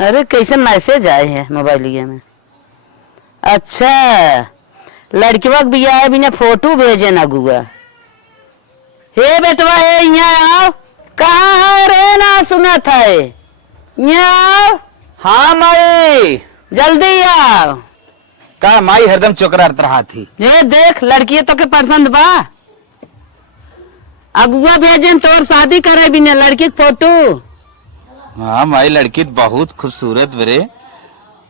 अरे कैसे मैसेज आए हैं मोबाइलिया में। अच्छा लड़कीवा भी आए बिना फोटो भेजे ना गुआ। हे बेटवा हे यहाँ आओ। कहाँ है रे ना सुना था यहाँ आओ। हाँ माई जल्दी आओ। का माई हरदम चोकरात रहा थी। ये देख लड़की तो के पसंद बा। अगुआ भेजे तोर शादी करे बिना लड़की फोटो। हाँ माई लड़की बहुत खूबसूरत बरे।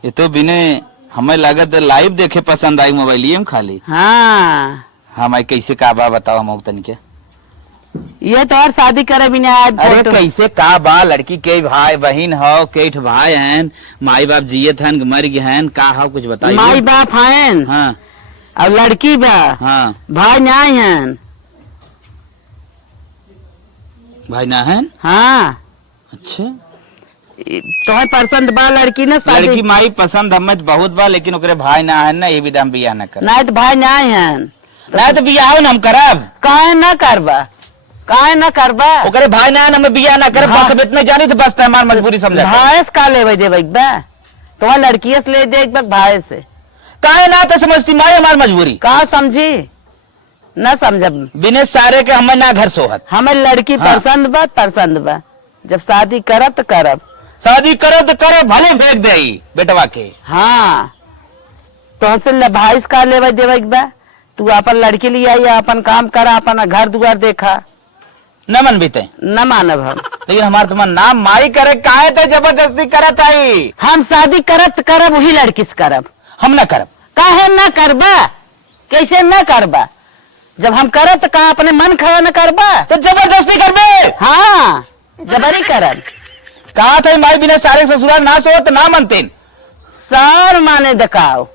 ये तो बिने हमें लागत लाइव देखे पसंद आई मोबाइल में खाली। हाँ हाँ माई कैसे का बा बताओ हम तन के। ये तो और शादी करे बिना आज अरे कैसे का बा लड़की के भाई बहन हो केठ भाई हैं माई बाप जियत हैं मर गए हैं का हो कुछ बताइए। माई बाप हैं हाँ और लड़की बा। हाँ भाई नहीं हैं। भाई ना है। हाँ अच्छा तुम्हें पसंद बा लड़की ना शादी। लड़की माई पसंद हमें बहुत बा लेकिन ओकरे भाई ना है ना ये विधा हम बियाह न कर। नहीं तो भाई नहीं हैं नहीं तो बियाह न हम करब। काहे ना करबा काहे ना करबा। ओकरे भाई ना हम बियाह न करब। बस अब इतने जानी तो बस हमार मजबूरी समझा। भाई से का लेवे देवे बा। तुम्हें लड़की से ले दे भाई से। काहे ना तो समझती माई हमार मजबूरी कहा समझी न समझब। बिने सारे के हमें ना घर सोहत। हमें लड़की हाँ। पसंद बा जब शादी करब तो करब। शादी करो तो करे भले फेंक दे बेटवा के। हाँ तो से भाई से का लेवे देवे बा। तू अपन लड़की ले आई अपन काम करा अपन घर दुआर देखा। न मन बीते न मानब हम। लेकिन हमार तुम्हारा नाम माई करे काहे तो जबरदस्ती करत आई। हम शादी करत करब वही लड़की से करब। हम न करब। काहे न करबा कैसे न करबा। जब हम करत का अपने मन खया न करबा तो जबरदस्ती करबे। हाँ जबरी करब। कहा था माई बिना सारे ससुराल ना सोत ना मनते। सार माने दकाओ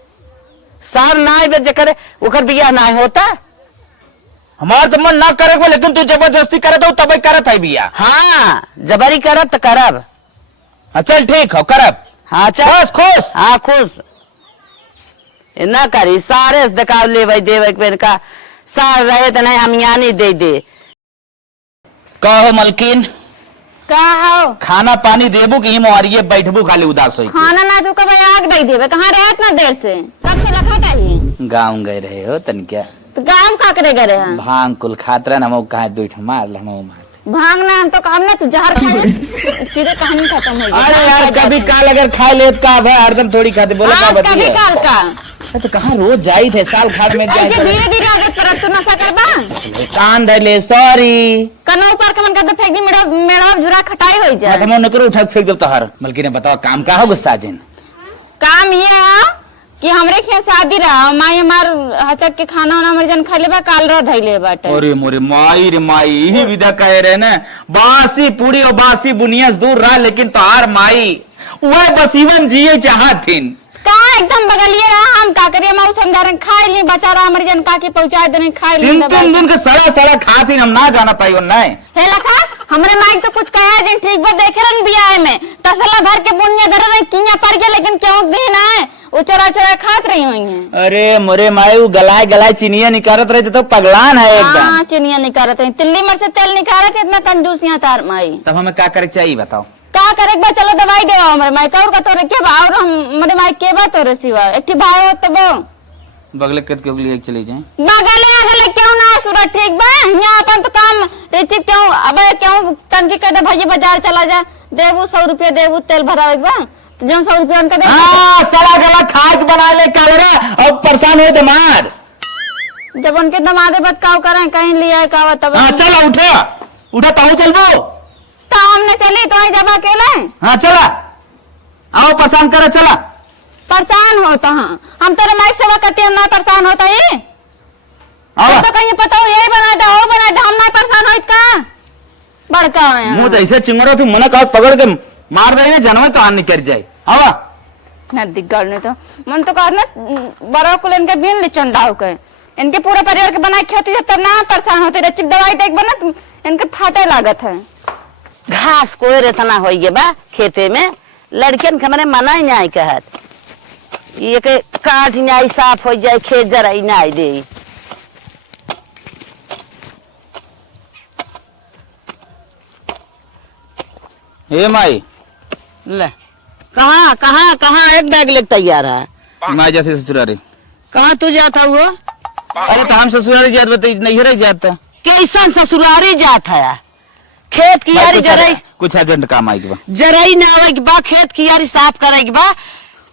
सार ना करे ओकर बियाह ना होता। हमार तो मन ना करे को लेकिन तू जबरदस्ती करत हो तब करत है बियाह। हाँ जबरी करत तो करब। चल ठीक हो करब। हाँ चल खुश खुश। हाँ खुश न करी सारे से दकाव लेवे देवे पेड़ का सार रहे तो नहीं हम यानी दे दे। कहो मलकिन का हो खाना पानी देबू कि मोहरिये बैठबू खाली उदास होई। खाना ना तू कब आग दे देवे कहाँ रहे इतना देर से कब से लखा चाहिए। गाँव गए रहे हो तन क्या तो गाँव का करे गए हैं। भांग कुल खातरा हम कहा दूठ मार ले हम मार। भांग ना हम तो काम ना तू जहर खा ले सीधे कहानी खत्म हो गई। अरे यार कभी काल अगर खा ले का भाई हरदम थोड़ी खाते बोला का कभी बतिए। काल का तो कहाँ रोज जाई थे साल खाट में जाए ऐसे धीरे धीरे आदत पर तू नशा करबा। कान धर ले सॉरी। कनो ऊपर के मन कर फेंक दी मेरा मेरा झुरा खटाई हो जाए। हम नकरो उठा के फेंक दब तोहर। मलकी ने बताओ काम का हो गुस्सा जिन। काम ये है कि हमरे के शादी रहा माई हमार हचक के खाना वाना हमरे जन खा लेबा काल रह धइले बाटे। अरे मोरे माई रे माई यही विधा कह रहे ना बासी पूरी और बासी बुनिया से दूर रहा लेकिन तोहार माई वह बसीवन जिए चाहथिन। का एकदम बगलिए रहा हम का करिए माऊ समझा रहे खाई ली बचा रहा हमरे जन का के पहुंचा देने खाई ली। तीन दिन के सड़ा सड़ा खाथिन हम ना जाना ताई नहीं। हे लखा हमरे माइक तो कुछ कहा दिन ठीक बात देखे रन बियाह में तसला भर के बुनिया धर रहे किन्या पड़ गया लेकिन क्यों दे ना है वो चोरा चोरा खात रही हुई है। अरे मोरे माई वो गलाए गलाए चिनिया निकारत रहे तो पगलान है एकदम। हाँ चिनिया निकारत है तिल्ली मर से तेल निकारत इतना कंजूसियां तार माई। तब हमें क्या करे चाहिए बताओ। का करे एक बार चलो दवाई दे हमरे माई का और का तोरे के भाव हम हमरे माई के बा तोरे सिवा एक भाव हो तब बगले कद के लिए चली जाए। बगले अगले क्यों ना सुरा ठीक बा यहाँ अपन तो काम ठीक क्यों अब क्यों टंकी कर दे भैया बाजार चला जा देबू 100 रुपया देबू तेल भरावे बा तो जो 100 रुपया उनका दे। हाँ सड़ा गला खाद बना ले कालरा अब परेशान हो दमाद। जब उनके दमादे बात काव करें कहीं लिया का तब। हाँ चला उठा उठा ताऊ चलबो तो हमने चली तो ही जब अकेले। हाँ चला आओ परेशान करे चला। परेशान होता हाँ हम तेरे माइक सेवा करते हम ना परेशान होता ये तो कहीं पता हो यही बना दे वो बना दे हम ना परेशान हो का बड़का मुंह तो ऐसे चिंगड़ो तू मना का पकड़ के मार दे ना जानवर तो हाथ निकल जाए। आवा ना दिग्गल नहीं तो मन तो कहना बड़ा कुल इनके बीन ले चंदा के इनके पूरे परिवार के बना के होती तब ना परेशान होते रे चिप दवाई देख बना इनके फाटे लागत है। घास कोई रेतना हो गए बा खेते में लड़कियन के मने मना ही नहीं कहत ये के काट नहीं साफ हो जाए खेत जरा ही नहीं दे। हे माई ले कहाँ कहाँ कहाँ एक बैग लेके तैयार है। मैं जैसे ससुरारी। कहाँ तू जाता हुआ? अरे तो हम ससुरारी जात बताई नहीं रह जाता। कैसन ससुरारी जात है? खेत की यारी जराई कुछ अर्जेंट काम आई बा। जराई ना आवे के बा, खेत की यारी साफ करे के बा,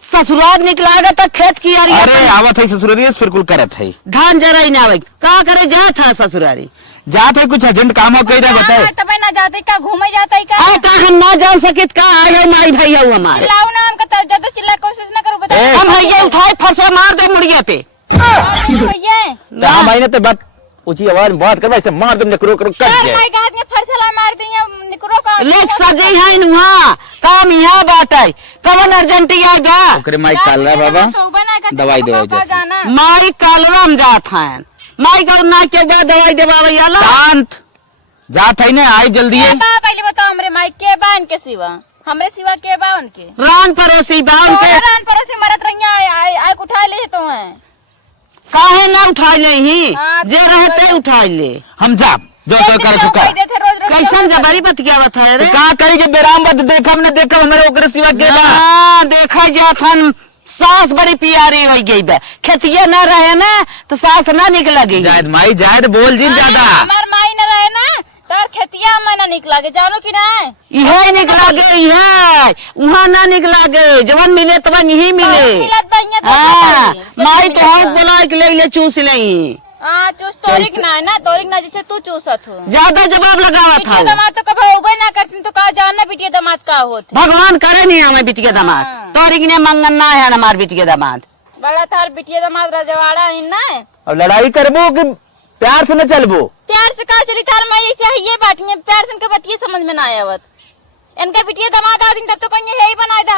ससुराल निकलाएगा तो खेत की यारी अरे आवत है ससुरारी फिर कुल करत है। धान जराई ना आवे का करे जात है ससुरारी। जात है कुछ अर्जेंट काम हो कई रहा बताए। तब ना जाते का घूमे जाता ही का आ का हम ना जान सकित का आयो माई भैया हमारे। चिल्लाओ ना, हमका ज्यादा चिल्ला कोशिश ना करो बता। ए, हम भैया उठाए फरसा मार दे मुड़िया पे। भैया हाँ भाई ने तो बात ऊंची आवाज में बात कर, ऐसे मार दम करो कट यार जाए। माई का हाथ में फरसला मार दिया निकरो का लेक सजे है नुहा काम यहाँ बाटे कवन अर्जेंटिया गा ओकरे माइक काल रहा बाबा, दवाई देवे जात है। जाना माई कालरम जात हैं माई का ना के बाद दवाई देवावे आला शांत जात है ना आई जल्दी है। बा पहले बताओ हमरे माई के बा इनके सिवा, हमरे सिवा के बा उनके रान पड़ोसी बाउन के रान पड़ोसी मरत रहिया आय उठा ले तो है काहे ना उठा ले ही हाँ, जे रहते उठा ले। हम जा जो तो करे तो कर। कैसन जबरी बतियावत है रे? का करी जे बेराम बद देखम न देखम हमरे ओकरे सिवा के बा। हाँ देखा जात हन सास बड़ी प्यारी हो गई बा, खेतिया न रहे ना तो सास ना निकल गई। जायद माई जायद बोल जी ज्यादा। हमार माई न रहे ना तार खेतिया में ना निकला के जानो कि ना यही निकला गई है, वहाँ ना निकला गए, जवन मिले तो यही मिले। मिलत बहिया तो हाँ माई तो हम बोला ले ले चूस ले हां चूस तोरिक ना तोरिक ना जैसे तू चूसत हो। ज्यादा जवाब लगावा था। दमाद तो कभी होबे ना करती तो का जानना बिटिया दमाद का होत भगवान करे नहीं हमें बिटिया दामाद, तोरिक ने मंगन ना है हमार बिटिया दामाद। बड़ा थार बिटिया दमाद रजवाड़ा है ना। अब लड़ाई करबो कि प्यार से न चलबो? प्यार से का चली तार माई ऐसे है ये बाटियां प्यार से इनके बतिये समझ में ना आवत। इनके बिटिया दमाद आ दिन तब तो कहीं यही बनाए दे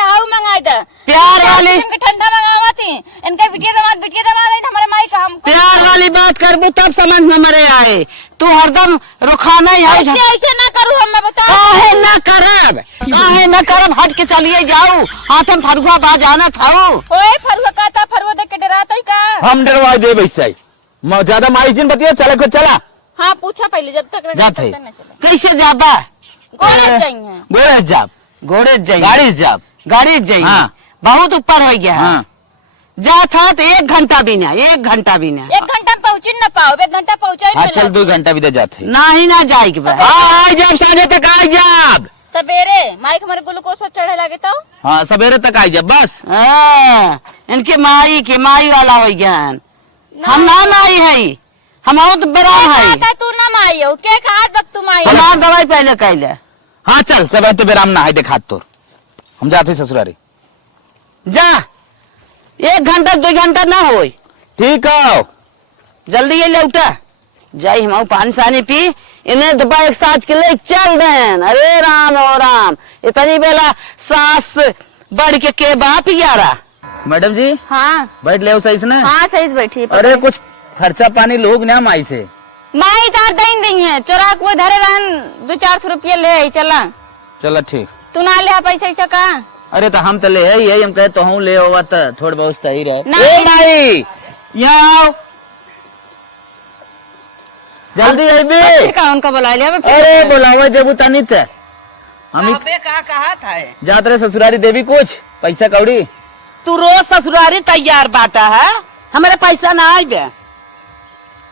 हाउ मंगाए दे प्यार वाली इनके ठंडा मंगावा थी इनके बिटिया दमाद है हमारे माई का हम प्यार वाली बात करबू तब समझ में मरे आए। तू हरदम रुखाना ही है। ऐसे ना करूं हम बता काहे न करब हट के चलिए जाऊ हाथम फरुआ बाजाना थाऊ। ओए फरुआ कहता फरुआ देख के डराता ही का हम डरवा दे वैसे ज्यादा माई जिन बतिया चले को चला। हाँ पूछा पहले जब तक जात है। कैसे जाबा? गोरे चाहिए गोरे जाब घोड़े जाइए गाड़ी से जाब गाड़ी जाइए। हाँ। बहुत ऊपर हो गया है। हाँ जा था तो 1 घंटा भी ना 1 घंटा भी ना 1 घंटा पहुँच न पाओ 1 घंटा पहुँचा हाँ चल 2 घंटा भी तो जाते ना ही ना जाएगी बा। आई जाब साढ़े तक आई जाब। सवेरे माइक हमारे ग्लूकोज चढ़े लगे तो हाँ सवेरे तक आई जाब बस। इनके माई के माई वाला हो गया है। हम ना माई है हम और बड़ा है। तू ना माई हो के कहा तक तुम आई हमार दवाई पहले कैले। हाँ चल सब तो बेराम ना है देखा तो हम जाते ससुरारी। जा 1 घंटा 2 घंटा ना हो ठीक है जल्दी ये लौटा जाई हम पानी सानी पी इन्हें दबा एक साथ के ले चल देन। अरे राम ओ राम इतनी बेला सास बढ़ के बाप यारा। मैडम जी हाँ बैठ ले सही से ना। हाँ सही से बैठी अरे कुछ खर्चा पानी लोग ना माई से माई तार दई नहीं है चोरा को धरे रहन 200-400 रुपया ले आई चला चलो ठीक। तू ना ले पैसा ऐसा का अरे तो हम तो ले है हम कहे तो हूँ ले होगा तो थोड़ा बहुत सही रहे। नहीं। ए माई यहाँ आओ जल्दी आई का उनका बुला लिया अरे बुलावा देबू तनी ते हम अबे का कहा था जात रहे ससुरारी देवी कुछ पैसा कौड़ी। तू रोज ससुरारी तैयार बाटा है हमारे पैसा ना आई बे।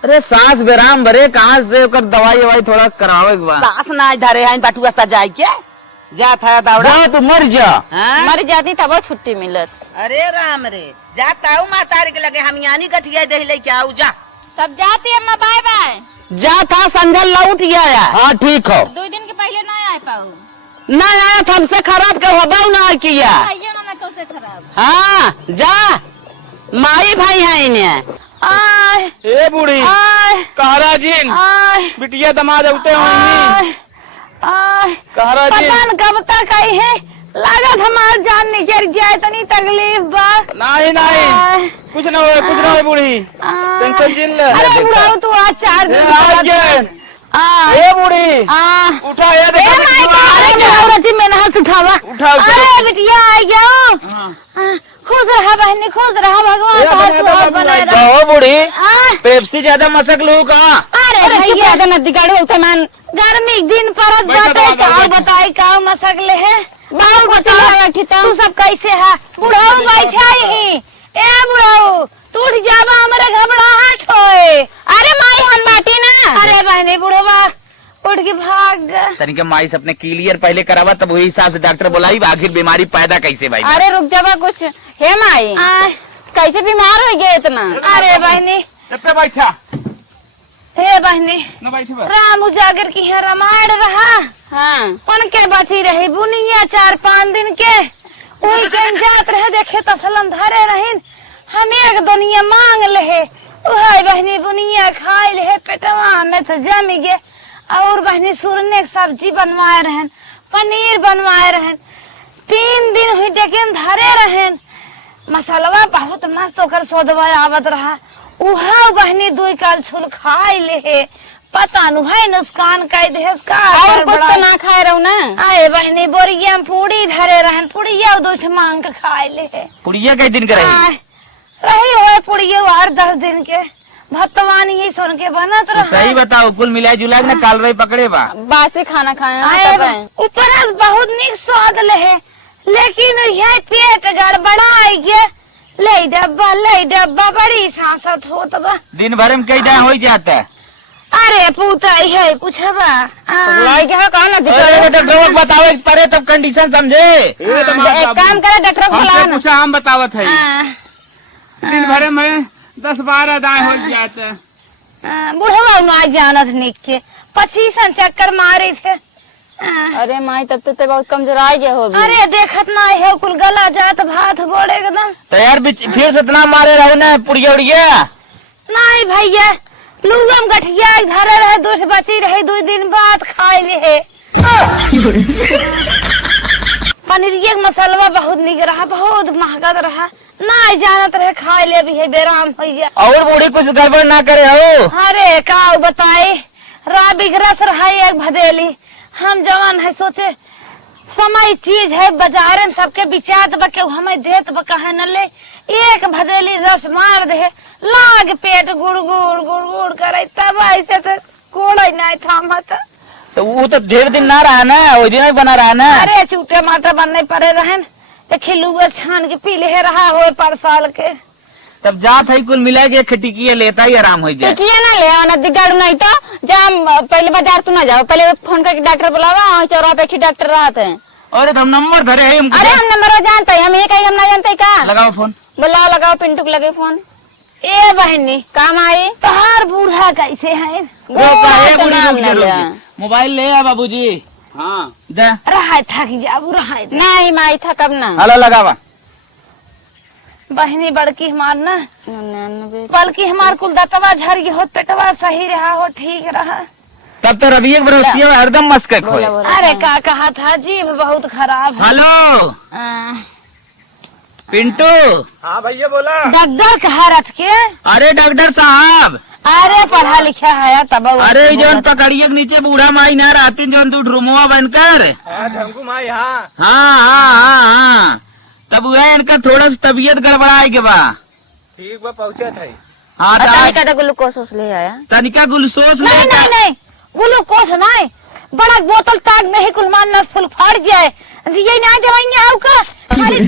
अरे सास बेराम भरे कहाँ से ओकर दवाई ववाई थोड़ा करावे के बाद सास ना धरे हैं बटुआ सजाई के जा था दौड़ा। जा तू मर जा। हाँ? मर जाती तब छुट्टी मिलत अरे राम रे जाता हूँ मातारी के लगे हम यानी कटिया दे ले क्या जा तब जाती अम्मा बाय बाय जा था संजल लौट गया। हाँ ठीक हो 2 दिन के पहले ना आ पाऊ ना आया था हमसे खराब के हो ना किया। आइयो ना तो से खराब हाँ जा माई भाई है इन्हें। आय ए बूढ़ी आय कहरा जिन आय बिटिया दमाद उठे आय आय कहरा पता न कब तक आई है लागत हमार जान निकल जाए तनी तकलीफ बा। नहीं आय, कुछ ना हो बूढ़ी आय। टेंशन जिन ले अरे बुढ़ाऊ तू आज 4 दिन आज बाद- ए बूढ़ी आ उठा ये ए माई का औरत में हाथ उठावा उठाओ, अरे बिटिया आ जाओ हाँ। खुश रहा बहनी, खुश रहा, भगवान हाथ बनाए रहा। कहो बूढ़ी आ, पेप्सी ज्यादा मसक लू का? अरे भैया ना दिगाड़ो उतमान गर्मी के दिन परत बाटे का बताई का मसकले है बाऊ बता तू सब कैसे है? बुढ़ाऊ बैठा ही ए बुढ़ाऊ तू उठ जावा, हमरे घबराहट होए। अरे माई हम बाटी ना। अरे बहनी बुढ़वा उठ के भाग। तनिके माई से अपने क्लियर पहले करावा, तब वही हिसाब से डॉक्टर बोलाई आखिर बीमारी पैदा कैसे भाई। अरे रुक जावा कुछ हे माई कैसे बीमार हो गए इतना? अरे बहनी पे बैठा हे बहनी न बैठी बा। राम उजागर की है रामायण रहा। हाँ पन के बची रही बुनिया 4-5 दिन के वही कहीं जात रहे देखे तसलम धरे रही हम एक दुनिया मांग ले उहाई बहनी बुनिया खाई ले पेटवा में तो जम गे। और बहनी सुरने की सब्जी बनवाए रहन, पनीर बनवाए रहन, 3 दिन हुई देखे धरे रहन। मसालवा बहुत मस्त होकर सोदवा आवत रहा। उहा बहनी 2 काल छुल खाई ले पता नु है नुकसान कई देस का और कुछ तो ना खाए रहू ना। आए बहनी बोरिया में पूड़ी धरे रहन, पुड़िया 2 मांग के खाए ले। पुड़िया कई दिन करे रही हुए पुड़िया हर 10 दिन के भत्तवानी ही सुन के बनत रहा। सही बताओ कुल मिला जुला के काल रही पकड़े बा बासी खाना खाए ऊपर बहुत निक स्वाद ले लेकिन यह पेट गड़बड़ा गया। ले डब्बा बड़ी सांसत होत बा। दिन भर में कई दाएं हो जाता है। अरे पूता है पूछबा लाई के कहा ना डॉक्टर बताओ परे तब कंडीशन समझे। एक काम करे डॉक्टर को बुला ना। पूछा हम बतावत है दिन भर में 10-12 दाएं हो जाते। बुढ़वा ना जानत निक के 25 चक्कर मारे थे। अरे माई तब तो बहुत कमजोर आ गया हो। अरे देखत ना है कुल गला जात भात बोड़े एकदम। तो यार फिर से इतना मारे रहो ना पुड़िया उड़िया। नहीं भैया लूगम गठिया धरे रहे 2 बची रहे 2 दिन बाद खाए ले। पनीरिया मसाला बहुत निक रहा, बहुत महंगा रहा, ना जानत रहे खाए ले भी है बेराम हो गया। और बूढ़ी कुछ गड़बड़ ना करे हो। अरे का बताए रा बिगरस रहा एक भदेली। हम जवान है सोचे समय चीज है बाजार में सबके बिचात बके हमें देत बका न ले एक भदेली रस मार दे लाग पेट गुड़ गुड़ करे तब ऐसे से कोड़े नहीं थामत। तो वो तो ढेर दिन ना रहा ना, वो दिन ही बना रहा ना। अरे चूटे माटा बनने पड़े रहन खिलुआ छान के पी ले रहा हो पर साल के। तब जात है कुल मिला के खटिकिया लेता ही आराम हो जाए। टिकिया ना ले आना दिगाड़ नहीं तो जाम पहले बाजार तू ना जाओ, पहले फोन करके डॉक्टर बुलावा चौराहे पे डॉक्टर रहते हैं। अरे हम नंबर धरे है। अरे हम नंबर जानते हैं, हम ये कहीं हम ना जानते का। लगाओ फोन। बुलाओ लगाओ पिंटू को लगे फोन। ए बहनी काम आई तहार बूढ़ा कैसे है? मोबाइल ले आ बाबूजी। हाँ दे रहा था कि जाबू रहा नहीं माई था कब ना। हेलो लगावा बहनी बड़की हमार ना बल्कि हमार कुल दतवा झर गई हो पेटवा सही रहा हो ठीक रहा। तब तो रवि एक बरस हरदम मस्क खोए। अरे का कहा था जीभ बहुत खराब है। हेलो पिंटू। हाँ भैया बोला। डॉक्टर कहा रच के। अरे डॉक्टर साहब अरे पढ़ा लिखा है तब। अरे जौन पकड़िए के नीचे बूढ़ा माई ना रहती जौन तू रूमुआ बनकर। ढंगू माई हाँ हाँ तब वह इनका थोड़ा सा तबीयत गड़बड़ाए के बा। ठीक बा पहुँचा था। हाँ तनिका ग्लूकोस ले आया। तनिका ग्लूकोस ले। नहीं ग्लूकोस नहीं बड़ा बोतल ताग में ही कुल मान फुल फाड़ जाए ये ना दवाई आओ का खाली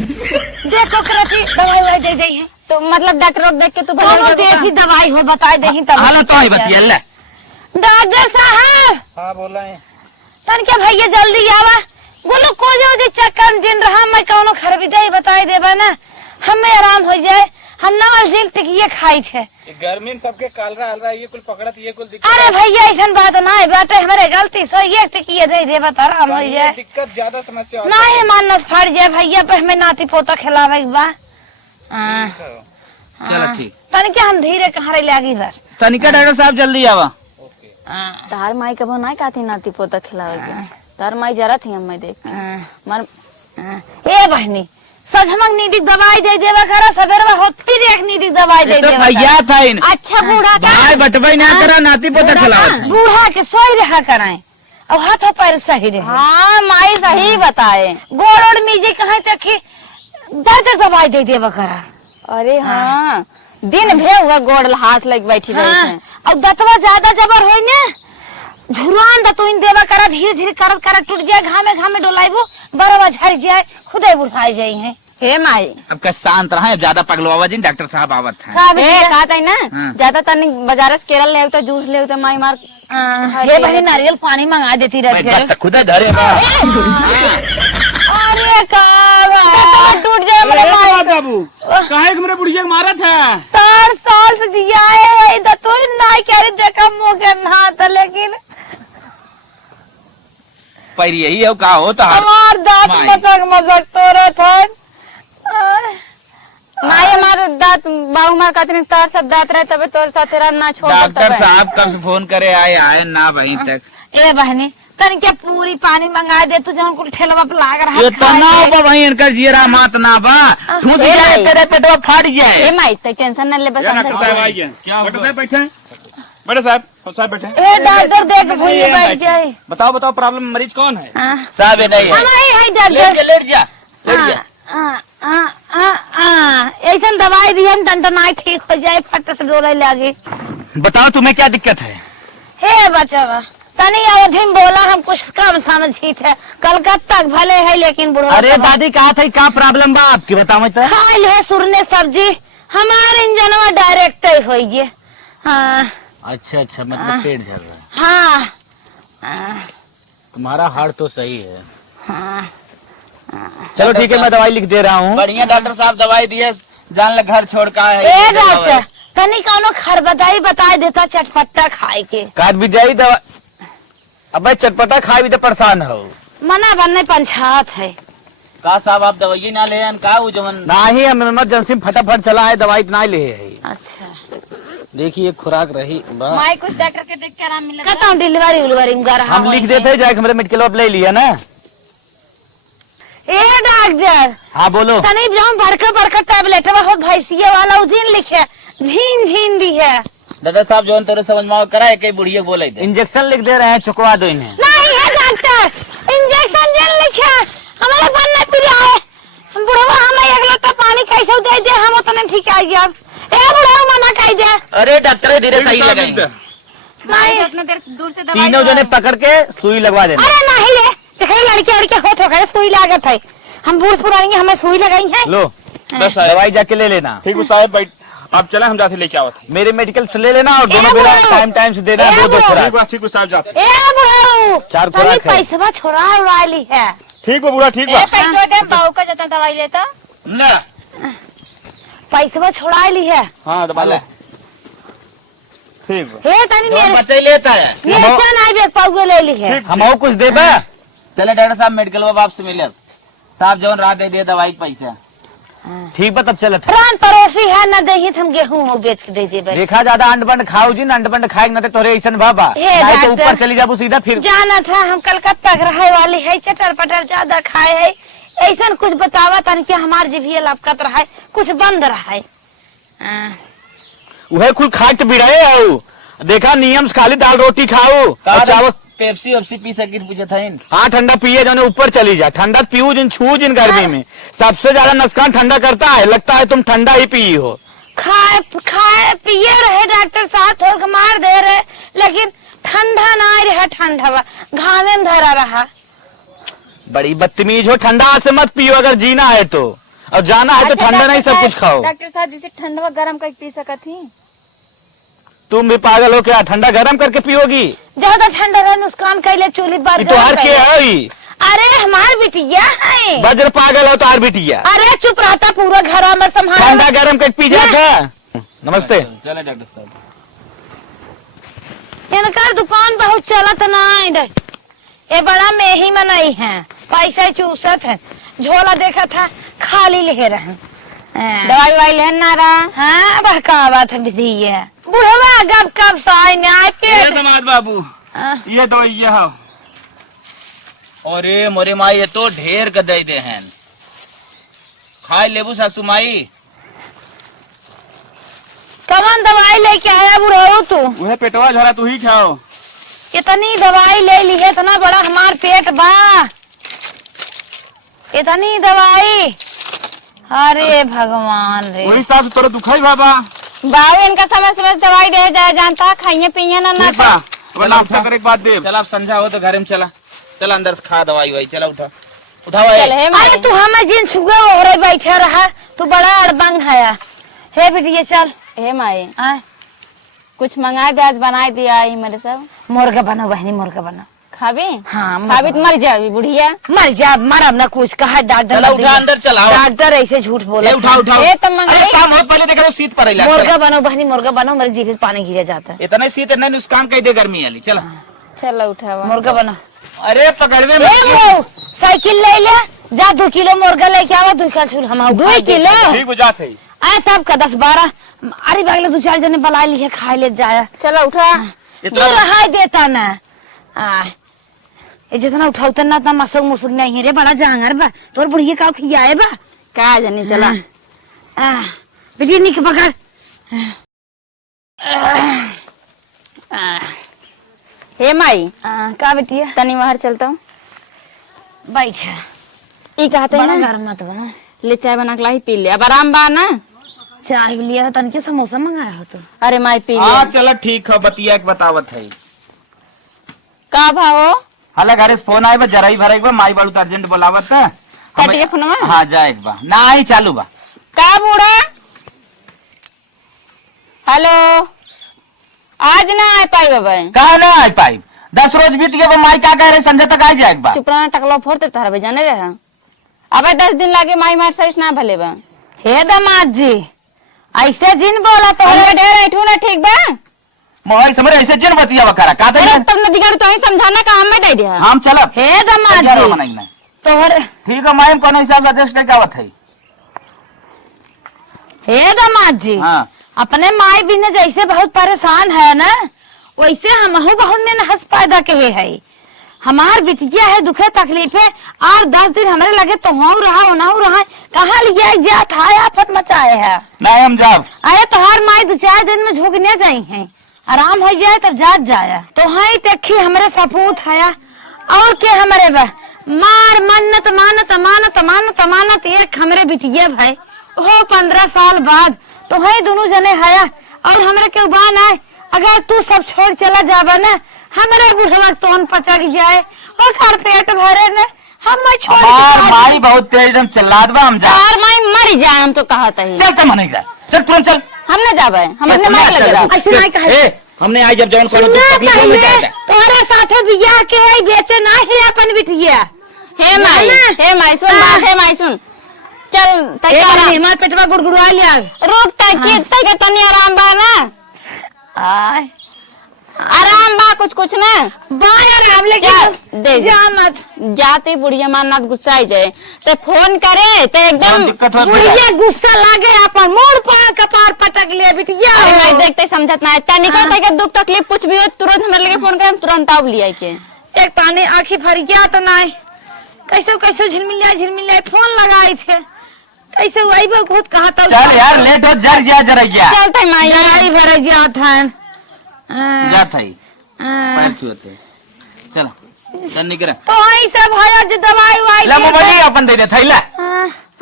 देखो करती दवाई दे दे है तो मतलब डॉक्टर देख के तू देसी दवाई हो बता दे तब। हां तो ही बतिया ले डॉक्टर साहब। हाँ बोला है तन क्या भैया जल्दी आवा ग्लूकोज जो चक्कर जिन रहा मैं कौनो खरबीदाई बताई देबा ना हमें आराम हो जाए। हम नवल जिल टिकिए खाई थे गर्मी में सबके कालरा अलरा ये कुल पकड़त ये कुल दिक्कत। अरे भैया ऐसा बात ना है बात हमारे गलती से ये टिकिए दे दे बता आराम हो जाए। दिक्कत ज्यादा समस्या नहीं मानत फट जाए भैया पे हमें नाती पोता खिलावे के बा। चलो ठीक तनिका हम धीरे कहां लागी बस। तनिका डॉक्टर साहब जल्दी आवा। तार माई कबो नहीं काती नाती पोता खिलावे के तार माई जरा थी हम देख मार ए बहनी सजमक नींदी दवाई दे देवा करा, सवेरे में होत फिर एक नींदी दवाई दे तो देवा भैया था इन अच्छा बूढ़ा का भाई बटवाई ना करा नाती पोता खिलावत बूढ़ा के सोई रहा कराए और हाथ पैर सही रहे। हाँ माई सही बताए। गोड़ मीजे कहे तक कि दर्द दवाई दे देवा करा। अरे हाँ दिन भे हुआ गोड़ हाथ लग बैठी हाँ, और दतवा ज्यादा जबर होई ने झुरान दतुइन देवा करा, धीरे धीरे करत करत टूट जाए, घामे घामे डोलाइबो बरवा झड़ जाए, खुदे बुढ़ाई जाई है। हे माई अब का शांत रहा, ज्यादा पगलवावा जी डॉक्टर साहब आवत है। का हे बिटिया? कहा था ना हाँ। ज्यादा तनी बाजार से केरल ले तो जूस ले तो माई मार ये बहनी नारियल पानी मंगा देती रहती खुदा धरे अरे का टूट जाए अरे मेरे माई बात बाबू काहे के मेरे बुढ़िया के मारत है? 4 साल से जिया है इधर तो नाई कह रही देखा मुंह के ना था, लेकिन पर यही है का हो तो हमार दांत माई। मसक मसक तोरा था। माई हमारे दांत बाहु मार कहते तार सब दांत रहे तबे तोर साथ तेरा ना छोड़ डॉक्टर साहब कब से फोन करे आए ना वहीं तक। ए बहनी तन के पूरी पानी मंगा दे तू जौन कुल ठेलवा पे लाग रहा ये तो ना बा वहीं इनका जीरा मात ना बा ठूस ए जाए भाई। तेरे पेटवा फाट जाए। हे माई तो टेंशन न ले बस या डॉक्टर अंदर साहब जाओ। आइए। क्या डॉक्टर हुआ? साहब बैठे हैं? बैठे साहब साहब बैठे हैं। ए डॉक्टर देख भूल बैठ जाए। बताओ बताओ प्रॉब्लम मरीज कौन है? साहब ये नहीं है। हमारी है लेट डॉक्टर। जा लेट जा लेट जा। ऐसा दवाई दिया टनटनाई ठीक हो जाए, फट से डोले लगे। बताओ तुम्हें क्या दिक्कत है? हे बचवा तनी अवधि में बोला, हम कुछ कम समझी थे, कलकत्ता के भले है लेकिन बुढ़वा अरे दादी कहा था क्या प्रॉब्लम बा आपकी बताओ तो। खाइल है सुरने सब्जी, हमारे इंजनवा डायरेक्ट ही हो गए। हाँ अच्छा अच्छा मतलब पेट झड़ रहा है। हाँ तुम्हारा हार्ट तो सही है। हाँ चलो ठीक है मैं दवाई लिख दे रहा हूँ। बढ़िया डॉक्टर साहब दवाई दिए जान ले घर छोड़ का ए डॉक्टर तनी कौनो खरबदाई बता देता चटपटा खाए के। काट भी जाई दवा। अबे चटपटा खाए भी तो परेशान हो। मना बनने पंचायत है। का साहब आप दवाई ना ले का वो जमन ना ही हम इमरजेंसी में फटाफट चला है दवाई ना ले है। अच्छा देखिए खुराक रही माई कुछ डॉक्टर के देख के आराम मिलेगा। कहता हूँ डिलीवरी उलवरी में रहा हम लिख देते जाए हमारे मेडिकल अब ले लिया ना। ए डॉक्टर हाँ बोलो। तनी जाऊं बड़का बड़का टैबलेट हो भैंसिया वाला उजीन लिखे झीन झीन दी है। दादा साहब जो तेरे समझ में कराए कई बुढ़िया बोले इंजेक्शन लिख दे रहे हैं चुकवा दो इन्हें। नहीं है डॉक्टर इंजेक्शन जेल लिखे हमारे बनने पिला है। बुढ़वा हमें एक लोटा पानी कैसे दे दे हम उतने ठीक आ गया। ए बुढ़वा मना कह दे। अरे डॉक्टर धीरे सही लगाएंगे। माई तो उतना देर दूर से दवाई तीनों जने पकड़ के सुई लगवा देना। अरे नहीं है देखे लड़के लड़के होत हो गए सुई लागत है, हम बूढ़ पुरानी हमें सुई लगाई है। लो दवाई जाके ले लेना। ठीक है साहब बैठ आप चले हम जाते लेके आओ। मेरे मेडिकल से ले लेना और दोनों ए बेला बुढ़ऊ। टाइम टाइम से देना ए दो बुढ़ऊ। खुराक। ठीक है साहब जाते। ए बुढ़ऊ 4 तनी खुराक है। पैसा छोड़ा वाली है। ठीक है बूढ़ा ठीक ए है। पैसा दे बाऊ का जता दवाई लेता। ना पैसा छोड़ा ली है। हाँ दबा लो। ठीक है हे तनी दो मेरे बच्चे लेता है। मेरे नाई बेग पाउगे ले ली है। हम और कुछ देबा। चले डॉक्टर साहब मेडिकल में आपसे मिले साहब जवन रात दे दिए दवाई पैसा। ठीक बा तब चलत है। प्राण पड़ोसी है न दही हम गेहूं हो बेच के दे देबे। देखा ज्यादा अंड बंड खाओ जी अंड बंड खाएगा ना तोरे ऐसा बाबा हे नहीं तो डॉक्टर। ऊपर चली जाबू सीधा फिर। जाना था हम कलकत्ता के रहे वाली है, चटर पटर ज्यादा खाए है, ऐसा कुछ बतावा तन कि हमार जीभिया लपकत रहा है, कुछ बंद रहा है। वह कुल खाट भी रहे हो देखा नियम से खाली दाल रोटी खाओ और चावल पेप्सी वेप्सी पी सकी पूछे था। हाँ ठंडा पिए जाने ऊपर चली जा ठंडा पीऊ जिन छू जिन गर्मी में सबसे ज्यादा नुकसान ठंडा करता है। लगता है तुम ठंडा ही पी हो। खाए खाए पिए रहे डॉक्टर साहब थोड़ के मार दे रहे, लेकिन ठंडा ना रहा, ठंडा घामे में धरा रहा। बड़ी बदतमीज हो। ठंडा से मत पियो अगर जीना है तो, और जाना है तो ठंडा नहीं सब कुछ खाओ। डॉक्टर साहब जैसे ठंडवा गरम करके पी सकत थी। तुम भी पागल हो क्या ठंडा गर्म करके पियोगी? ज्यादा ठंडा रहे नुकसान कैले चूल्ही बार ये तो हार के है। अरे हमार बिटिया है। बज्र पागल हो तो हार बिटिया। अरे चुप रहता पूरा घर में संभाल। ठंडा गर्म करके पी जाएगा। नमस्ते। चले डॉक्टर साहब। इनका दुकान बहुत चलत नहीं दे, ये बड़ा में ही में नहीं है, पैसा चूसत है। झोला देखा था खाली ले रहे दवाई वाई लेन ना रहा। हाँ बहकावत है विधि है। बुढ़वा गप कब साई में आए ये पेट। दामाद बाबू ये दवाई ये है। अरे मोरे माँ ये तो ढेर का दे दे हैं हाय लेबू सासू माई। कौन दवाई लेके आया बुढ़ऊ तू? वह पेटवा झरा तू ही खाओ। इतनी दवाई ले ली है, इतना बड़ा हमार पेट बा, इतनी दवाई। अरे भगवान रे। वही हिसाब से तोरा दुखाई बाबा। बाबू इनका समय समय दवाई दे जाए, जानता है खाइए पिए ना ना। ठीक बा, वो नाश्ता करे के बाद दे। चल आप समझा हो तो घर में चला, चला अंदर से खा दवाई वाई। चला उठा उठाओ। चल हे अरे माई, तू हमें जिन छुआ ओरे बैठे रहा, तू बड़ा अड़बंग है। हे बेटिया चल। हे माई आ कुछ मंगाए दे, आज बनाए दिया आई मेरे सब। मुर्गा बनो बहनी, मुर्गा बनो। खाबी? हाँ खाबी तो मर जाबी बुढ़िया। मर जा, मरब ना कुछ कहा डॉक्टर। चला उठा अंदर चला। डॉक्टर ऐसे झूठ बोला। उठा उठाओ। ए तो अरे मंगाई। काम हो पहले देखा तो सीट पर ही मुर्गा बनो बहनी, मुर्गा बनो, मेरे जीभ से पानी गिरे जाता है। इतना सीट इतना नुकसान कह दे गर्मी वाली। चला चलो उठावा। मुर्गा बनो। अरे पकड़वे में ए वो साइकिल ले ले जा, 2 किलो मुर्गा लेके आवा। 2 किलो हम 2 किलो ठीक हो जात है। आए तब का 10-12। अरे बगले 2-4 जने बला लिए खाए ले जाया। चलो उठा। तू रहा देता ना। ए जितना उठाओ उतना ना मसक मुसक नहीं है रे, बड़ा जांगर बा तोर बुढ़िया का खियाए बा का जानी। चला बेटी निक पकड़। हे माई का बेटिया तनी बाहर चलता हूँ। बैठ। ई कहते हैं बड़ा ना, गरम मत बना। ले चाय बना के लाई पी ले। अब आराम बा ना? चाय भी लिया तन के समोसा मंगाया हो तो। अरे माई पी हाँ ले। चलो ठीक है, बतिया के बतावत है। का भाव? हालांकि घरे से फोन आए बा, जरा ही भरा एक बा, माई बालू तो अर्जेंट बोलावत है। काटिए फोनवा। हाँ जाए एक बा ना ही चालू बा। का बूढ़ा? हेलो, आज ना आ पाई बाबा। कहा ना आ पाई? 10 रोज बीत गए, माई का कह रहे संजय तक आ जाए एक बार। चुप रहना, टकला फोड़ते तारा बे जाने रहा। अब 10 दिन लागे माई मार सही ना भले बा। हे दामाद जी ऐसे जिन बोला तो तोहरे ढेर ऐठू ना ठीक बा। मोहर समझ ऐसे जिन बतिया बकरा का दे। अरे तब नदी गाड़ी तो ही समझाना का हम में दे दिया। हम चलब। हे दामाद जी तोहरे ठीक है माई कोनो हिसाब से एडजस्ट करके आवत है। हे दामाद जी हाँ अपने माई बिना जैसे बहुत परेशान है ना, वैसे हमहू बहुत में नहस पैदा कहे है। हमार बिटिया है दुखे तकलीफ है, और 10 दिन हमारे लगे तो हो रहा हो रहा कहाँ लिया जात है, आफत मचाए है। नहीं हम जाब। अरे तोहार माई 2-4 दिन में झुकने जाई है, आराम हो जाए तब जात जाया। तो हाई देखी हमारे सपूत है और के हमारे बा मार मन्नत मानत मानत मानत मानत एक हमारे बिटिया भाई हो 15 साल बाद। तो हाई दोनों जने है और हमारे के उबान आए। अगर तू सब छोड़ चला जाबा ना, हमारे बुढ़वा तोन पचक जाए और घर पेट भरे न हम छोड़ हमार माई बहुत तेज एकदम चिल्लात बा। हम जा तार माई मर जाए हम तो कहत है। चल त मने का चल तुरंत चल। हम ना जाबे, हमने मार लगे रहा। ऐसे नहीं कहे। ए हमने आज जब जवन कोनो सुना तकलीफ में पहले जाता। तोहरे साथे बियाह के है बेचे ना है अपन बिटिया। हे माई, हे माई सुन बात, हे माई सुन। चल तक हिम्मत पेटवा गुड़गुड़ा लिया। रुक तक तनी आराम बा ना। आय आराम बा कुछ ना बाहर आव लेके दे जा मत। जाते बुढ़िया मारना गुस्सा जाए तो फोन करे तो एकदम दिक्कत हो बुढ़िया गुस्सा लागे अपन मोड़ पर कपार पटक ले बिटिया। अरे मैं देखते समझत ना है निकल तक दुख तकलीफ कुछ भी हो तुरंत हमारे लिए फोन करे, तुरंत आव लिया के। एक पानी आँखी भर गया तो नहीं कैसे झिलमिलाए फोन लगाए थे कैसे वही बहुत कहा था। चल यार लेट हो जर जा जरा गया चलते माई लड़ाई भर गया था। जात है पैर छुते। चल चल निकल तो वही सब है जो दवाई वाई ले मोबाइल अपन दे दे थैला।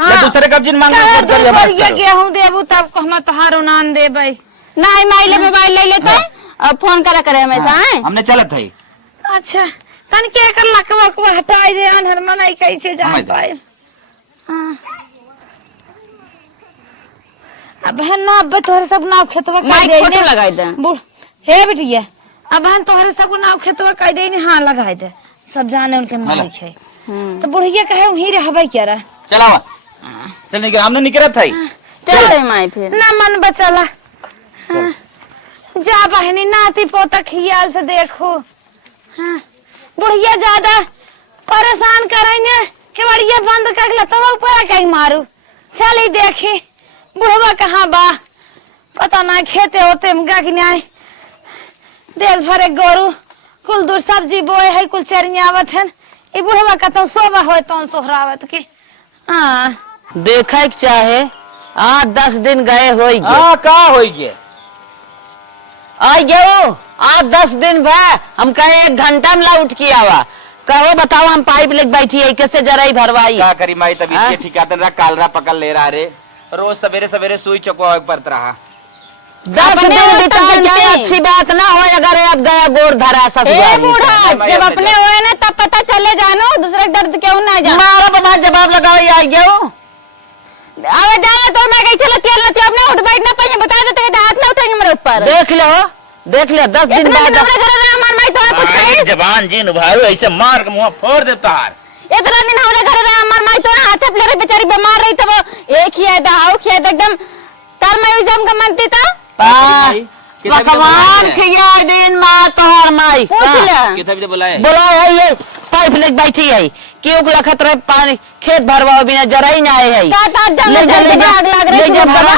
ले दूसरे कब जिन मांगे कर लिया बस करो। गेहूं देबू तब को हम तोहार नान देबै। नहीं माई ले मोबाइल ले लेते और फोन करा करे हमेशा है। हमने चलत है। अच्छा तन के कर लकवा को हटाई दे अनहर मनाई कैसे जा हमें पाए। अब है ना अब तोहरे सब नाव खेतवा माई कर दे फोटो लगाई दे। हे बिटिया अब हम तोहरे सब नाव खेतवा कर दे। हां लगाई दे सब जाने उनके माई है। तो बुढ़िया कहे वही रहबै क्या रा। चला चल निकल हमने निकलत है। चल माई फिर ना मन बचला। जा बहनी नाती पोता खियाल से देखो। हाँ बुढ़िया ज्यादा परेशान करे ने के बढ़िया बंद कर ले तब ऊपर कहीं मारू। चली देखी बुढ़वा कहाँ बा पता ना खेते होते मुगा कि नहीं देश भरे गोरू कुल दूर सब्जी बोए है कुल चरिया आवत है। ये बुढ़वा का तो सोबा हो तो सोहरावत के। हाँ देखे के चाहे 8-10 दिन गए हो हाँ का हो गए आई गयो 8-10 दिन भा हम कहे 1 घंटा में ला उठ के आवा कहो बताओ हम पाइप लेके बैठी है कैसे जराई भरवाई क्या करी माई तब हाँ? इसके ठिकातन रहा कालरा पकड़ ले रहा रे रोज सवेरे सवेरे सुई चकवा पड़ता रहा 10 दिन बिताए जाए अच्छी बात ना हो अगर अब गया गोड़ धरा ए ससुराल बूढ़ा मैं जब अपने अपने हुए ना तब पता चले जानो दूसरे के दर्द क्यों ना जानो मारा बाबा जवाब लगाओ आई गयो अबे जाना तो मैं कैसे तेल न अपने उठ बैठ ना पाएंगे बता देते हाथ ना उठाएंगे मेरे ऊपर देख ले 10 दिन इतना बाद दिन हमरे घर रहा मार माई तो कुछ कहीं जवान जी नुभारू ऐसे मार के मुंह फोड़ दे तार इतना दिन हमरे घर रहा मार माई तो हाथ पे ले बेचारी बीमार रही तब एक ही आदा हाउ किया एकदम तार मैं उजम का मनती था पकवान खिया दिन माँ तोहर माई पूछ ले कितना भी बुलाए बोला है ये पाइप लेके बैठी है क्यों लखत रहे पानी खेत भरवाओ बिना जरा ही ना है ता जंगल आग लग रही है बाबा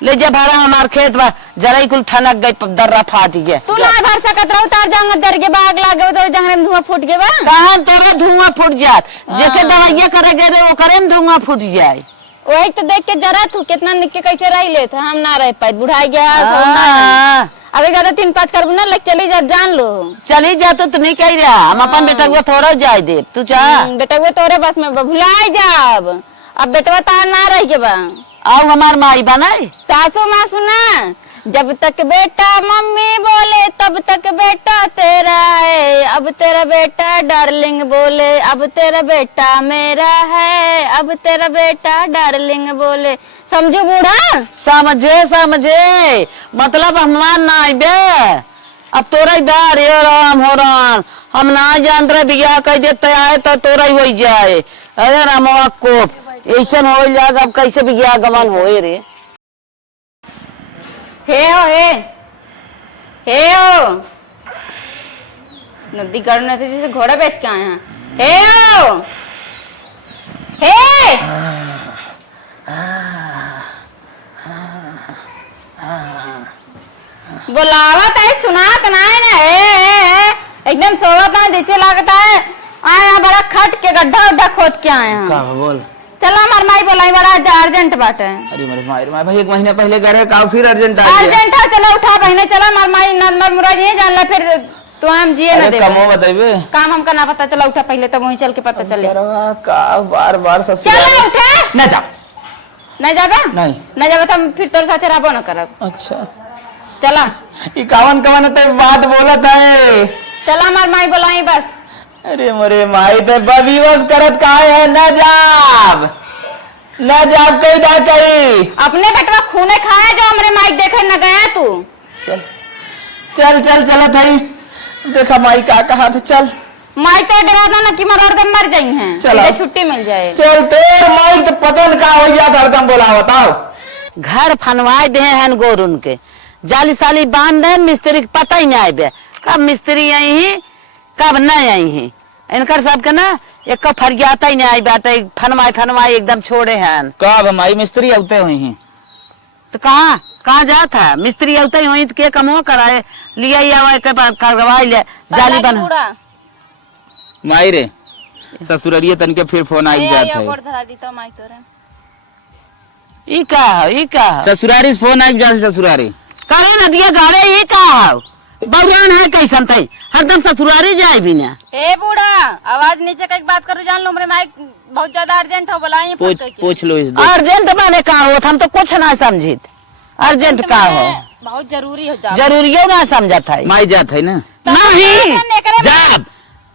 ले जा भरा हमार खेत बा जरा ही कुल ठनक गई दर्रा फाट गया तू ना भर सकत रहो तार जंग दर के बाग लागे तो जंगल में धुआं फूट के बा कहां तोरे धुआं फूट जात जेके दवाइया करे गए रे ओकरे में धुआं फूट जाए वही तो देख के जरा तू कितना निक के कैसे रह ले था हम ना रह पाए बुढ़ाई गया अबे ज्यादा 3-5 करबू ना लग चली जा जान लो चली जा तो नहीं कह रहा हम अपन बेटा को थोड़ा जाए दे तू चाह बेटा वो तोरे बस में भुलाई जाब अब बेटवा तार ना रह के बा आओ हमार माई बनाई सासू माँ सुना जब तक बेटा मम्मी बोले तब तक बेटा तेरा है अब तेरा बेटा डार्लिंग बोले अब तेरा बेटा मेरा है अब तेरा बेटा डार्लिंग बोले समझो बूढ़ा समझे मतलब हमार ना आइबे अब तोरा दार ये राम हो राम हम ना जान रहे बिया कह देते आए तो तोरा ही हो जाए अरे रामवा को ऐसा हो जाएगा अब कैसे बिया गमन होए रे हे हो नदी कर नदी जैसे घोड़ा बेच के आए हैं हे बोलावत है सुनात ना है ना एकदम सोवत है जैसे लगता है आया बड़ा खट के गड्ढा उड्ढा खोद के आए हैं का बोल चला हमार माई बोलाई बड़ा अर्जेंट बाटे अरे मेरे माई भाई 1 महीने पहले गए का फिर अर्जेंट आ गया अर्जेंट है चला उठा बहने चला हमार माई नंबर मुराद ये जान ला फिर तो हम जिए ना दे कमो बताइबे काम हमका ना पता चला उठा पहले तब वहीं चल के पता चले का बार ससुर चला उठे ना जा नहीं जाबे नहीं नहीं जाबे तो हम फिर तोर साथे रहबो ना करब अच्छा चला ई कवन तो बात बोलत है चला हमार माई बोलाई बस अरे मोरे माई तो बविवस करत काहे है न जाब कहीं दा कहीं अपने बेटवा खूने खाए जो हमरे माई देखे न गया तू चल चलत है देखा माई का कहा था चल माई तो डराना ना कि मर जाई हैं चला। छुट्टी मिल जाए चल तेरे माई तो पता न का हो गया था हरदम बोला बताओ घर फनवाए दे हैं गोरुन के जाली साली बांध दे मिस्त्री के पता ही नहीं आए कब मिस्त्री आई ही कब नहीं आई ही इनकर सबके ना एक फरियाता ही नहीं आई बात फनवाए एकदम छोड़े हैं कब हमारी मिस्त्री आते हुई हैं तो कहाँ जाता है मिस्त्री आते ही वहीं के कमो कराए लिया करवाई ले जाली बन माई रे ससुररिये तन के फिर फोन आई जात है ई का ससुरारी से फोन आई जात ससुरारी करे नदिया गाड़े ई का बबुरान है कैसन तई हरदम ससुरारी जाए भी ना ए बूढ़ा आवाज नीचे का एक बात करो जान लो मेरे माइक बहुत ज्यादा अर्जेंट हो बुलाइए पूछ लो इस अर्जेंट माने का हो हम तो कुछ ना समझित अर्जेंट का हो बहुत जरूरी हो जा जरूरियो ना समझत है माई जात है ना नहीं जाब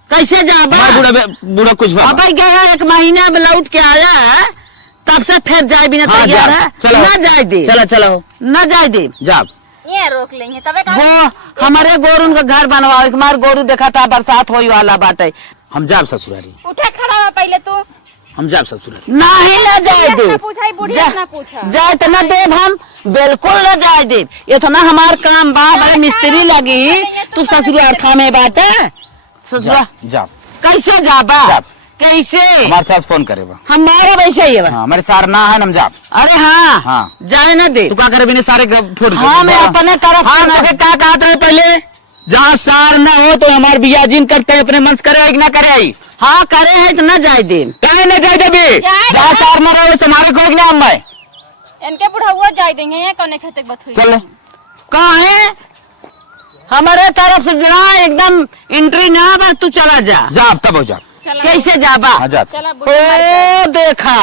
कैसे जाब बूढ़ा कुछ अब गया 1 महीना में लौट के आया तब से फिर जाए भी ना तैयार है ना जाए दे चला ना जाए दे जाब ये रोक लेंगे तबे वो हमारे गोरू का घर बनवाओ हमारे गोरू देखा था बरसात होई वाला बाटे हम जाब ससुरारी उठे खड़ा हुआ पहले तू हम जाब ससुरारी नहीं ना जाए दे पूछा ही बुढ़िया ना पूछा जाए तो ना देव हम बिल्कुल न जाए दे इतना हमार काम बा मिस्त्री लगी तू ससुराल थामे बात है ससुरा जाब कैसे जाबा कैसे हमारे सास फोन करेगा हमारा वैसे ही है हाँ हमारे सार ना है हम जाब अरे हाँ हाँ जाए ना दे तू क्या करे बिना सारे फोन हाँ मैं अपने तरफ हाँ मुझे क्या कहा था पहले जहाँ सार ना हो तो हमारे बिया जिन करते अपने मन से करे ना करे आई हाँ करे है तो न जाए दे। कहे न जाए देबी जाए जहाँ सार में रहो तुम्हारे को ना हम भाई इनके बुढ़ावा जाय देंगे ये कौन खाते बत हुई चल कहाँ है हमारे तरफ से जरा एकदम एंट्री ना बस तू चला जा। जा अब तब हो जा कैसे जाबा? हाँ जा चला ओ देखा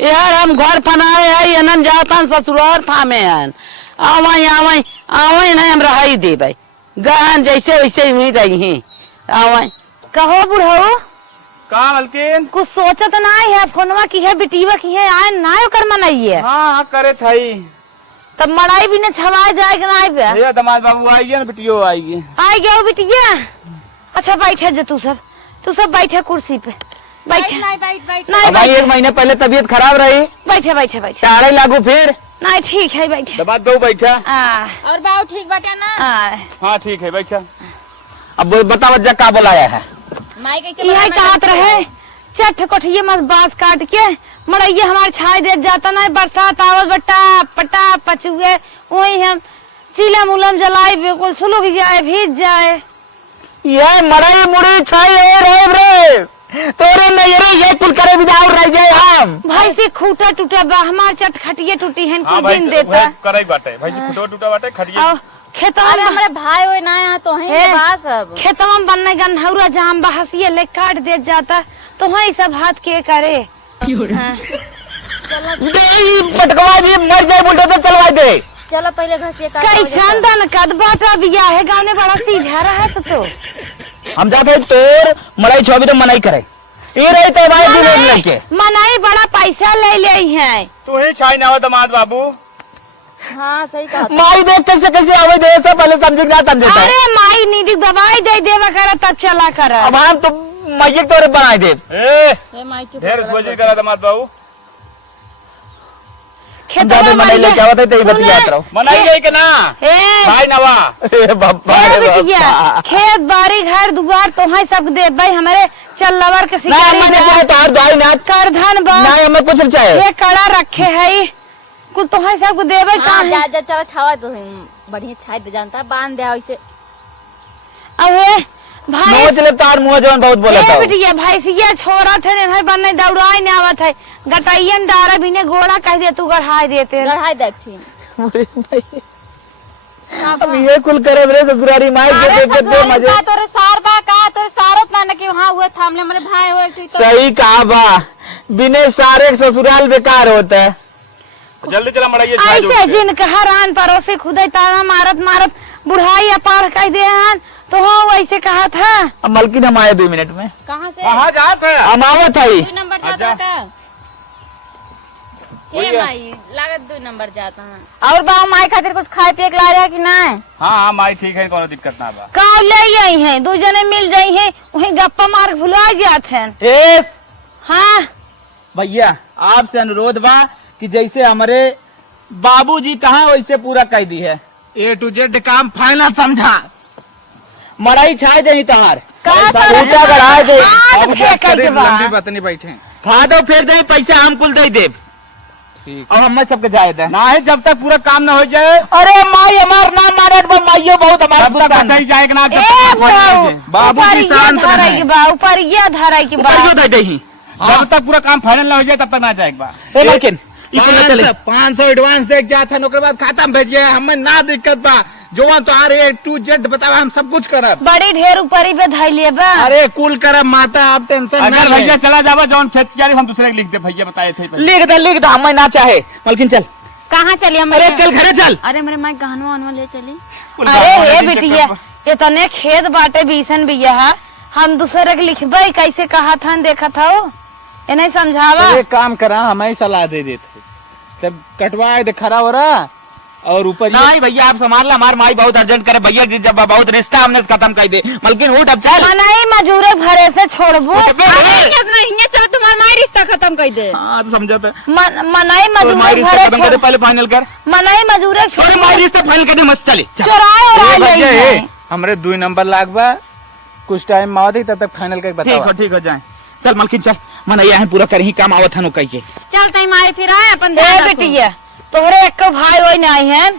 यार हम घर फनाए है एनन जातन ससुराल फामे हन आवई आवई आवई नहीं हम रहाई दे भाई गहन जैसे वैसे हुई रही आवई। कहो बुढ़ऊ का मलकिन? कुछ सोचत ना है फोनवा की है बिटिवा की है आए ना कर मनाइए हाँ करे थाई तब मड़ाई भी न छवाए जाएगा ना आइबे भैया दामाद बाबू आइए ना बिटियो आएगी। आई गयो बिटिया। अच्छा बैठे जे तू सब बैठे कुर्सी पे बैठे नहीं बैठ नहीं अब भाई बैठे एक महीने पहले तबीयत खराब रही बैठे बैठे बैठे चारे लागू फिर नहीं ठीक है बैठे दामाद बाबू बैठा। और बाबू ठीक बाटे ना हाँ ठीक है बैठा। अब बता बच्चा का बुलाया है? माई कैसे यही कहत रहे चट कोठिए मत बांस काट के मड़ैया हमार छाई दे जाता ना बरसात आवत बट्टा पटा पचुए वही हम चीलम उलम जलाई बिल्कुल सुलग जाए भीज जाए। ये मड़ई मुड़ी छाई रे तोरे नजरे ये कुल करे बिदाउर रह गए हम भाई से खूटा टूटा बा हमार चट खटिए टूटी है हाँ कुछ भाई दिन देता कराई बाटे भाई खुटो टूटा बाटे खड़िए। और खेतवा अरे हमारे भाई होए ना यहाँ तो है बात सब खेतवा में बनने गन्हौरा जाम बहसिए ले काट दे जाता तो वही सब हाथ के करे। पटकवा भी मर जाए बुढ़ो तो चलवा दे। चलो पहले घर से कैसन दन कद बाटा बिया है गाँव में बड़ा सीधा रहा तो हम जाते तोर मड़ई छुआ तो मनाई करे ये रही तो भाई भी लड़के मनाई बड़ा पैसा ले ले है तू ही छाई ना हो दामाद बाबू। हाँ सही कहा माई देख कैसे आवे दे से पहले समझे ना समझे अरे माई नीदी दवाई दे देवा कर तब चला कर अब हम तो मैये तोरे बनाए दे ए माई चुप ढेर सोची करा दामाद बाबू। ज्यादा मनाई लेके आवत है तो ये बतियात रहो मनाई गई के ना भाई नवा बाबा खेत बाड़ी घर दुआर तो है सब दे भाई हमारे चल लवर के ना मैंने चाहे तोहर दवाई ना कर धन बा ना हमें कुछ नहीं चाहिए ये कड़ा रखे है कुल तो है सब देवे का हाँ जा चलो छावा तो बढ़िया छाई दे जानता बांध दे ऐसे अबे भाई नोच ले तार मुंह जवन बहुत बोला था बिटिया भाई से ये छोरा थे ने बनने दौड़ाई ने आवत है गटाइयन डारा भी ने घोड़ा कह दे तू गढ़ाई देते गढ़ाई देखी अब ये कुल करे रे ससुरारी माई के देख के मजे तोरे सार बा का तोरे सारत ना कि वहां हुए थामले मेरे भाई होए तो सही कहा बा बिने सारे ससुराल बेकार होता है। जल्दी चला मड़ाइए छाई जोड़ ऐसे के। जिन कहरान परोसे खुदे तारा मारत मारत बुढ़ाई अपार कह दे हन तो हाँ वैसे कहा था। अब मलकिन हम आए 2 मिनट में कहां से कहाँ जात है? हम आवत है 2 नंबर जाता है ए माई लागत 2 नंबर जाता है और बाबू माई खातिर कुछ खाए पिए के ला रहा कि नहीं? हाँ हाँ माई ठीक है कोनो दिक्कत ना बा। का ले आई है 2 जने मिल जाई है वही गप्पा मार भुला जात हैं। ए हाँ भैया आपसे अनुरोध बा कि जैसे हमारे बाबूजी कहा वैसे पूरा कह दी है A to Z काम फाइनल समझा। मड़ाई छाए दे तहार का ऊटा गढ़ा दे हाथ फेंक के बा लंबी बात नहीं बैठे। फादो फेर दे पैसा हम कुल दे देब ठीक। और हम सबके जाए दे ना है जब तक पूरा काम ना हो जाए अरे माई हमार नाम मारत बा माइयो बहुत हमार तब तक अच्छा ही जाएगा ना। ए बाबू ऊपर की ये शांत धराई रहे। के बा ऊपर ये धराई के बा दे दही जब तक पूरा काम फाइनल ना हो जाए तब तक ना जाएगा। ए मलकिन ई कुल चले 500 एडवांस देख जात है ओकर बाद खाता में भेज गया हमें ना दिक्कत बा जोवन तो A to Z बतावा हम सब कुछ करब। बड़ी ढेर ऊपर ही पे धैलिए बा अरे कुल करब माता आप टेंशन ना अगर ले भैया चला जावा जौन खेत किया हम दूसरे के लिख दे भैया बताए थे पहले। लिख दे हमें ना चाहे मलकिन चल कहां चली हम? अरे चल घरे चल अरे मेरे माई गहनवा वनवा ले चली। अरे हे बिटिया इतने खेत बाटे बीसन बिया हम दूसरे के लिखबे कैसे कहा था देखा था ये नहीं समझावा। एक काम करा हमें सलाह दे देते तब कटवाए दे खरा हो रहा और ऊपर नहीं भैया आप संभाल ला हमार माई बहुत अर्जेंट करे भैया जी जब बहुत रिश्ता हमने खत्म कर दे मलकिन उठ अब चल मनाई मजूरे भरे से छोड़बो चलो तुम्हारा माई रिश्ता खत्म कर दे। हां तो समझा तो मनाई माई मजूरे रिश्ता भरे खत्म कर दे पहले फाइनल कर मनाई मजूरे अरे माई रिश्ता फाइनल कर दे मस्त चले चोराए उड़ाए ले हमरे 2 नंबर लागबा कुछ टाइम में आवत तब तक फाइनल करके बताओ। ठीक हो जाए चल मलकिन चल मन यहाँ पूरा कर ही काम आवत हनु कह के चल तई माई फिर आए अपन ए ध्यान रखो। बिटिया तोहरे एक भाई वही नहीं है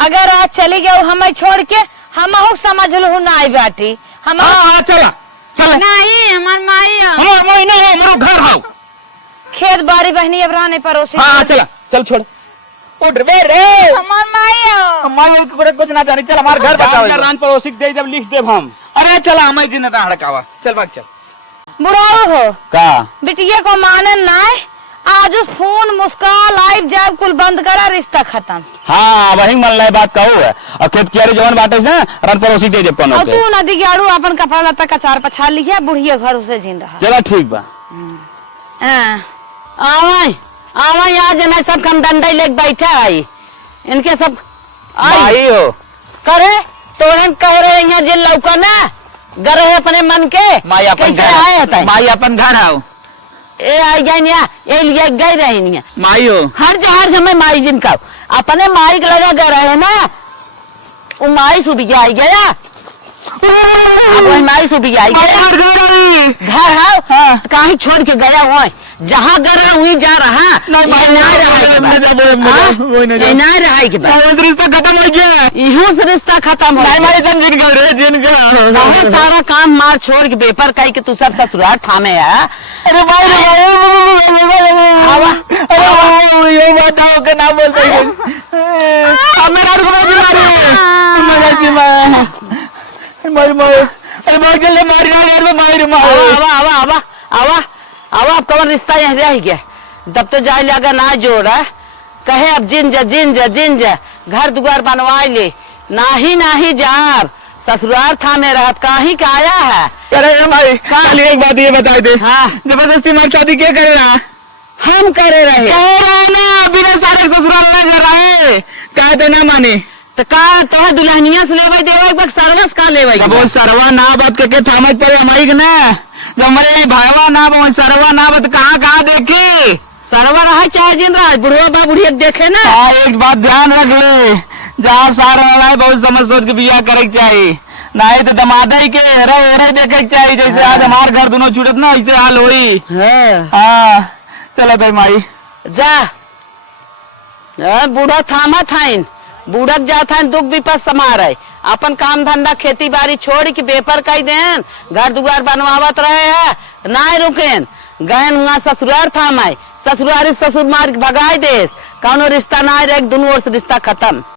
अगर आज चली गए हमें छोड़ के हम समझ लो ना आई बाटी हम हां चला चल नहीं हमार माई है। हमार माई ना हो, हमारो घर हो। खेत बाड़ी बहनी अब रहने पड़ोसी हाँ चला, चल छोड़। उठ रे रे। हमार माई है। माई कुछ ना जानी, चल हमार घर बचाओ। रान पड़ोसी दे जब लिख देब हम। अरे चला, हमें जी ना हड़कावा। चल भाग चल। बुढ़ाओ हो का बिटिया को मानन नाय, आज उस फोन मुस्काल लाइव जब कुल बंद करा, रिश्ता खत्म। हाँ वही मन लाए बात कहू है। और खेत कियारी जवन बाटे से रान पड़ोसी दे देब कोनो और के। तू नदी के आड़ू अपन कपड़ा लत्ता कचार पछा लिया, बुढ़िया घर उसे झीन रहा। चला ठीक बा। हाँ। आवाई आवाई आज ना सब कम डंडा लेके बैठा आई, इनके सब आई माई हो करे तोड़न कह रहे यहाँ जिन लौका ना गरे है अपने मन के। माई अपन कैसे आए होता घर, है? माई अपन घर आओ। ए आई गई निया ए लिए गई रही निया माई हो हर जहर समय माई जिनका अपने माई के लगा गए रहे ना, वो माई सुबह आई गया, अब वही माई सुबह आई गया। घर है कहीं छोड़ के गया हुआ, जहाँ गया वहीं जा रहा। नहीं रहा के बाद रिश्ता खत्म हो गया। इहो से रिश्ता खत्म हो गया। जिनका रे जिनका बहुत सारा काम मार छोड़ के बेपर कही के तू सब ससुराल ठामे आ। अरे भाई आवा यही बात हो के ना बोलते हैं। मेरा मारी मारी अरे भाग चल मारी ना यार मैं मारी आवा आवा आवा आवा आवा अब कौन रिश्ता यहाँ रह गया, तब तो जाए लगा ना जोड़ा कहे अब जिन जा घर दुआर बनवाए ले, नाही जार ससुराल थामे रहत काहे का आया है। अरे भाई खाली एक बात ये बता दे। हाँ। जबरदस्ती मार शादी क्या कर रहा? हम करे रहे ना बिना सारे ससुराल में जा रहा है, कहा तो ना माने तो का तो दुल्हनिया से लेवे देवे सर्वस का लेवे वो सरवा ना बात के थामक पड़े हमारी के ना, जब हमारे भाईवा ना वो सरवा ना बात कहाँ देखे सरवा रहा चाहे जिन रहा बुढ़वा बा बुढ़िया देखे ना। एक बात ध्यान रख ले, जहाँ सार वाला बहुत समझ सोच के बियाह करे के चाहिए, नहीं तो दमादा ही के रहे देखे के चाहिए। जैसे आज हमार घर दोनों छूटत ना ऐसे हाल होई। हाँ चलो तो माई जा बूढ़ा थामा थाइन बूढ़क जा था दुख विपद समारे अपन काम धंधा खेती बाड़ी छोड़ के बेपर कई देन घर दुआर बनवावत रहे है ना रुकेन गहन वहाँ ससुराल थामाए ससुरारी ससुर मार भगाई देस कौनो रिश्ता ना रहे, दोनों ओर से रिश्ता खत्म।